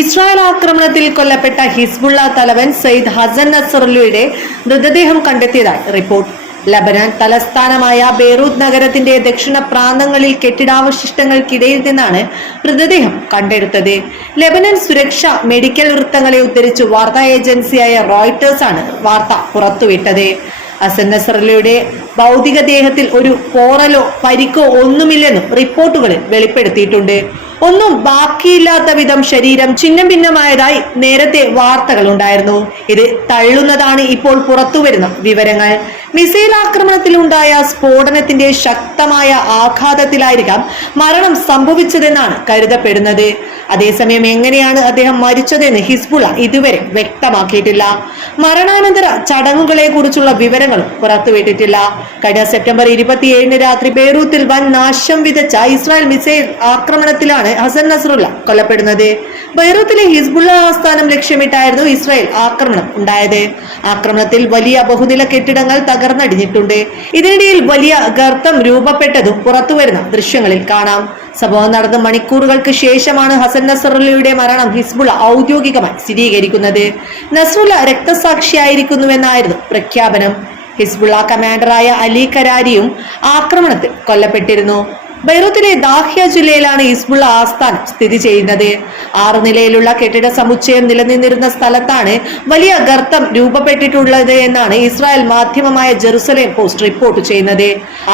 Israel ആക്രമണത്തിൽ കൊല്ലപ്പെട്ട Hezbollah തലവൻ സയ്യിദ് ഹസൻ നസറുല്ലയുടെ മൃതദേഹം കണ്ടെത്തിയതായി റിപ്പോർട്ട്. ലബനാൻ തലസ്ഥാനമായ ബെയ്റൂത്ത് നഗരത്തിന്റെ ദക്ഷിണ പ്രാന്തങ്ങളിൽ കെട്ടിടാവശിഷ്ടങ്ങൾക്കിടയിൽ നിന്നാണ് മൃതദേഹം കണ്ടെടുത്തത്. ലബനൻ സുരക്ഷ മെഡിക്കൽ വൃത്തങ്ങളെ ഉദ്ധരിച്ച് വാർത്താ ഏജൻസിയായ റോയിട്ടേഴ്സ് ആണ് വാർത്ത പുറത്തുവിട്ടത്. ഹസൻ നസറുല്ലയുടെ ഭൗതികദേഹത്തിൽ ഒരു പോറലോ പരിക്കോ ഒന്നുമില്ലെന്നും റിപ്പോർട്ടുകളിൽ വെളിപ്പെടുത്തിയിട്ടുണ്ട്. ഒന്നും ബാക്കിയില്ലാത്ത വിധം ശരീരം ഛിന്നം ഭിന്നമായതായി നേരത്തെ വാർത്തകൾ ഉണ്ടായിരുന്നു ഇത് തള്ളുന്നതാണ് ഇപ്പോൾ പുറത്തുവരുന്ന വിവരങ്ങൾ. മിസൈൽ ആക്രമണത്തിലുണ്ടായ സ്ഫോടനത്തിന്റെ ശക്തമായ ആഘാതത്തിലായിരിക്കാം മരണം സംഭവിച്ചതെന്നാണ് കരുതപ്പെടുന്നത്. അതേസമയം എങ്ങനെയാണ് അദ്ദേഹം മരിച്ചതെന്ന് ഹിസ്ബുള ഇതുവരെ വ്യക്തമാക്കിയിട്ടില്ല. മരണാനന്തര ചടങ്ങുകളെ കുറിച്ചുള്ള വിവരങ്ങളും പുറത്തുവിട്ടിട്ടില്ല കഴിഞ്ഞ സെപ്റ്റംബർ ഇരുപത്തിയേഴിന് രാത്രി ബെയ്റൂത്തിൽ വൻ നാശം വിതച്ച ഇസ്രായേൽ മിസൈൽ ആക്രമണത്തിലാണ് ഹസൻ നസറുല്ല കൊല്ലപ്പെടുന്നത്. ബെയ്റൂത്തിലെ ഹിസ്ബുള്ള ആസ്ഥാനം ലക്ഷ്യമിട്ടായിരുന്നു ഇസ്രായേൽ ആക്രമണം ഉണ്ടായത്. ആക്രമണത്തിൽ വലിയ ബഹുനില കെട്ടിടങ്ങൾ തകർന്നടിഞ്ഞിട്ടുണ്ട്. ഇതിനിടയിൽ വലിയ ഗർത്തം രൂപപ്പെട്ടതും പുറത്തുവരുന്ന ദൃശ്യങ്ങളിൽ കാണാം. സംഭവം നടന്ന മണിക്കൂറുകൾക്ക് ശേഷമാണ് ഹസൻ നസറുല്ലയുടെ മരണം ഹിസ്ബുള്ള ഔദ്യോഗികമായി സ്ഥിരീകരിക്കുന്നത്. നസറുല്ല രക്തസാക്ഷിയായിരിക്കുന്നുവെന്നായിരുന്നു പ്രഖ്യാപനം. ഹിസ്ബുള്ള കമാൻഡറായ അലി കരാരിയും ആക്രമണത്തിൽ കൊല്ലപ്പെട്ടിരുന്നു. ബൈറൂത്തിലെ ദാഹ്യ ജില്ലയിലാണ് ഹിസ്ബുള്ള ആസ്ഥാനം സ്ഥിതി ചെയ്യുന്നത്. ആറ് നിലയിലുള്ള കെട്ടിട സമുച്ചയം നിലനിന്നിരുന്ന സ്ഥലത്താണ് വലിയ ഗർത്തം രൂപപ്പെട്ടിട്ടുള്ളത് എന്നാണ് ഇസ്രായേൽ മാധ്യമമായ ജെറുസലേം പോസ്റ്റ് റിപ്പോർട്ട് ചെയ്യുന്നത്.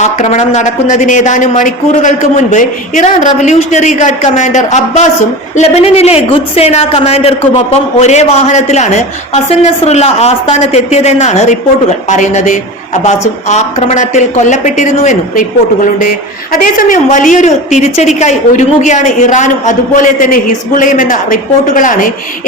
ആക്രമണം നടക്കുന്നതിന് ഏതാനും മണിക്കൂറുകൾക്ക് മുൻപ് ഇറാൻ റവല്യൂഷണറി ഗാർഡ് കമാൻഡർ അബ്ബാസും ലബനനിലെ ഗുഡ് സേന കമാൻഡർക്കുമൊപ്പം ഒരേ വാഹനത്തിലാണ് അസൻ നസറുള്ള ആസ്ഥാനത്തെത്തിയതെന്നാണ് റിപ്പോർട്ടുകൾ പറയുന്നത്. അബ്ബാസും ആക്രമണത്തിൽ കൊല്ലപ്പെട്ടിരുന്നുവെന്നും റിപ്പോർട്ടുകളുണ്ട്. അതേസമയം വലിയൊരു തിരിച്ചടിക്കായി ഒരുങ്ങുകയാണ് ഇറാനും അതുപോലെ തന്നെ ഹിസ്ബുളയും എന്ന റിപ്പോർട്ടുകളാണ്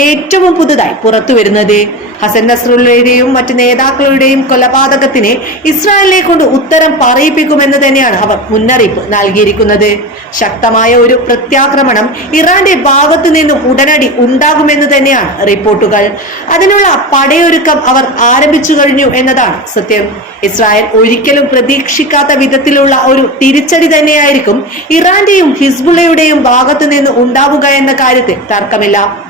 ഏറ്റവും പുതുതായി പുറത്തുവരുന്നത്. ഹസൻ നസ്രുള്ളയുടെയും മറ്റ് നേതാക്കളുടെയും കൊലപാതകത്തിന് ഇസ്രായേലിനെ കൊണ്ട് ഉത്തരം പറയിപ്പിക്കുമെന്ന് തന്നെയാണ് അവർ മുന്നറിയിപ്പ് നൽകിയിരിക്കുന്നത്. ശക്തമായ ഒരു പ്രത്യാക്രമണം ഇറാന്റെ ഭാഗത്തു നിന്നും ഉടനടി ഉണ്ടാകുമെന്ന് തന്നെയാണ് റിപ്പോർട്ടുകൾ. അതിനുള്ള പടയൊരുക്കം അവർ ആരംഭിച്ചു കഴിഞ്ഞു എന്നതാണ് സത്യം. ഇസ്രായേൽ ഒരിക്കലും പ്രതീക്ഷിക്കാത്ത വിധത്തിലുള്ള ഒരു തിരിച്ചടി തന്നെയായിരിക്കും ഇറാന്റെയും ഹിസ്ബുള്ളയുടെയും ഭാഗത്തു നിന്ന് ഉണ്ടാവുക എന്ന കാര്യത്തിൽ തർക്കമില്ല.